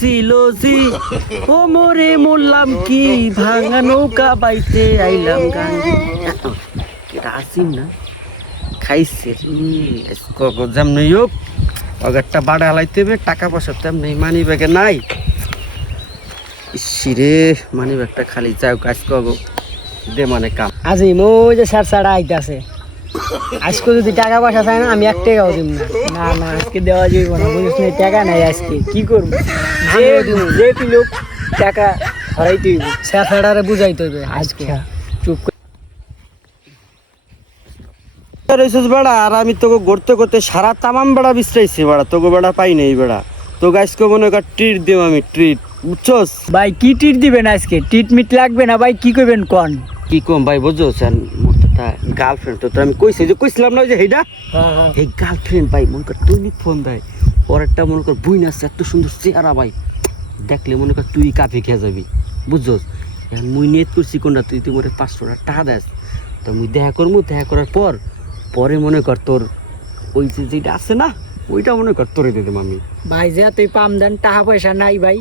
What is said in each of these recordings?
ছিল জি ও মোরে মরলাম কি ভাঙা নৌকা বাইতে আইলাম গাঙ্গি এটা আসিম না খাইছে যেমন হোক একটা বাড়া হালাইতে হবে টাকা পয়সা তেমনি মানি ব্যাগে নাই ইসিরে মানি ব্যাগটা খালি যাও কাজ করবো দে মানে কাম আজিম ওই যে স্যার স্যার আইতাছে আজকে যদি টাকা পয়সা চাই না আমি 1 টাকাও দিব না না না আজকে দেওয়া যাইব না বুঝিস না টাকা নাই আজকে কি করব যে লোক টাকা হারাইতে হইব স্যার স্যারারে বুঝাইতে হইবে আজকে চুপ রইছিস বেড়া আর আমি তোকে গড়তে করতে সারা তামাম বেড়া বিশ্রাইছি বেড়া তোকে বেড়া পাই নাই বেড়া তোকে আজকে মনে কর ট্রিট দেব আমি ট্রিট বুঝছস ভাই কি ট্রিট দিবেন আজকে ট্রিটমেন্ট লাগবে না ভাই কি করবেন কোন কি কম ভাই বুঝছস গার্লফ্রেন্ড তো আমি কইছিলাম না যে হেইডা এই গার্লফ্রেন্ড ভাই মনে কর তুই ফোন দেয় পরেরটা মনে কর বুই না এত সুন্দর চেহারা ভাই দেখলে মনে কর তুই কাফি খেয়ে যাবি বুঝছস এখন মুই নিয়ত করছি কোনটা তুই তুই মনে 500 টাকা দেস তো মুই দেখা করবো দেখা করার পরে মনে কর তোর ওই যে যেটা আছে না ওইটা মনে কর তোরে দিয়ে দেব আমি ভাই যে তুই পাম দেন টাকা পয়সা নাই ভাই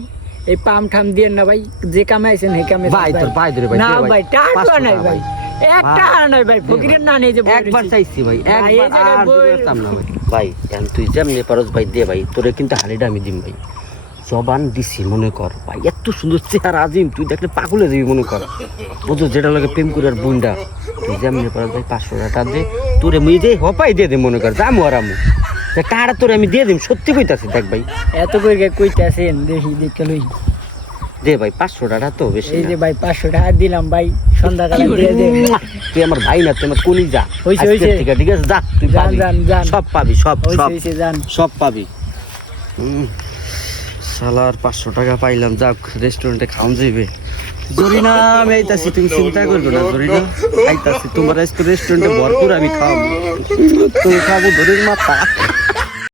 এই পাম ঠাম দিয়ে না ভাই যে কামাইছেন হে কামে ভাই তোর ভাই ধরে ভাই না ভাই টাকা নাই ভাই একটা নাই ভাই ফকিরের না নেই যে একবার চাইছি ভাই একবার আর দিতাম না ভাই ভাই এখন তুই যেমনি পারস ভাই দে ভাই তোরে কিন্তু হালিটা আমি দিম ভাই জবান দিছি মনে কর ভাই এত সুন্দর চেহারা আজিম তুই দেখলে পাগলে যাবি মনে কর বুঝো যেটা লাগে প্রেম করে আর বুনডা তুই যেমনি পারস ভাই 500 টাকা দে তোরে মুই দে হপাই দিয়ে দে মনে কর যামু আর আমু টাকাটা তোরে আমি দিয়ে দিম সত্যি কইতাছি দেখ ভাই এত করে কইতাছেন দেখি দেখে লই দে ভাই 500 টাকা তো বেশি এই যে ভাই 500 টাকা দিলাম ভাই সন্ধ্যাকালে দিয়ে দে তুই আমার ভাই না তুই আমার কলিজা হইছে ঠিক আছে যা তুই সব পাবি সব সব পাবি শালার 500 টাকা পাইলাম যাক রেস্টুরেন্টে খাওয়ান যাইবে জরিনা আমি আইতাছি তুমি চিন্তা করবে না জরিনা আইতাছি তোমার আজকে রেস্টুরেন্টে ভরপুর আমি খাওয়াবো তুমি খাবো ধরির মাথা